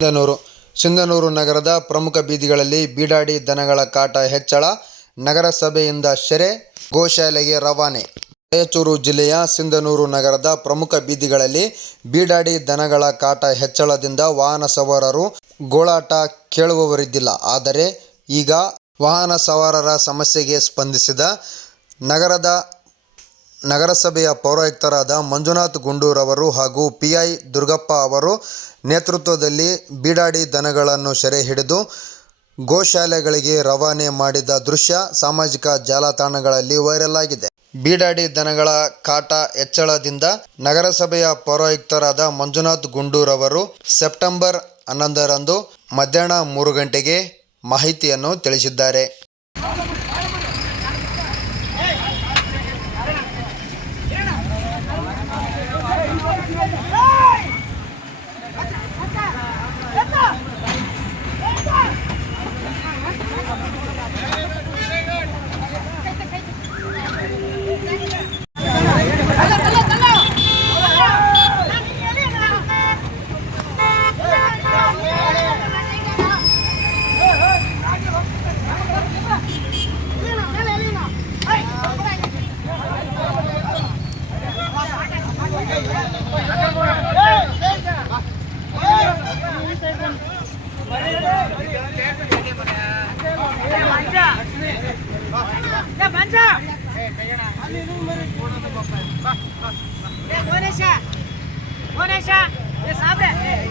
ಸಿಂಧನೂರು ನಗರದ ಪ್ರಮುಖ ಬೀದಿಗಳಲ್ಲಿ ಬೀಡಾಡಿ ದನಗಳ ಕಾಟ ಹೆಚ್ಚಳ, ನಗರಸಭೆಯಿಂದ ಸೆರೆ, ಗೋಶಾಲೆಗೆ ರವಾನೆ. ರಾಯಚೂರು ಜಿಲ್ಲೆಯ ಸಿಂಧನೂರು ನಗರದ ಪ್ರಮುಖ ಬೀದಿಗಳಲ್ಲಿ ಬೀಡಾಡಿ ದನಗಳ ಕಾಟ ಹೆಚ್ಚಳದಿಂದ ವಾಹನ ಸವಾರರು ಗೋಳಾಟ ಕೇಳುವವರಿದ್ದಿಲ್ಲ. ಆದರೆ ಈಗ ವಾಹನ ಸವಾರರ ಸಮಸ್ಯೆಗೆ ಸ್ಪಂದಿಸಿದ ನಗರಸಭೆಯ ಪೌರಾಯುಕ್ತರಾದ ಮಂಜುನಾಥ್ ಗುಂಡೂರವರು ಹಾಗೂ ಪಿಐ ದುರ್ಗಪ್ಪ ಅವರ ನೇತೃತ್ವದಲ್ಲಿ ಬೀಡಾಡಿ ದನಗಳನ್ನು ಸೆರೆ ಹಿಡಿದು ಗೋಶಾಲೆಗಳಿಗೆ ರವಾನೆ ಮಾಡಿದ ದೃಶ್ಯ ಸಾಮಾಜಿಕ ಜಾಲತಾಣಗಳಲ್ಲಿ ವೈರಲ್ ಆಗಿದೆ. ಬೀಡಾಡಿ ದನಗಳ ಕಾಟ ಹೆಚ್ಚಳದಿಂದ ನಗರಸಭೆಯ ಪೌರಾಯುಕ್ತರಾದ ಮಂಜುನಾಥ್ ಗುಂಡೂರವರು ಸೆಪ್ಟೆಂಬರ್ 11ರಂದು ಮಧ್ಯಾಹ್ನ 3 ಗಂಟೆಗೆ ಮಾಹಿತಿಯನ್ನು ತಿಳಿಸಿದ್ದಾರೆ. Indonesia, Indonesia, ya sabar.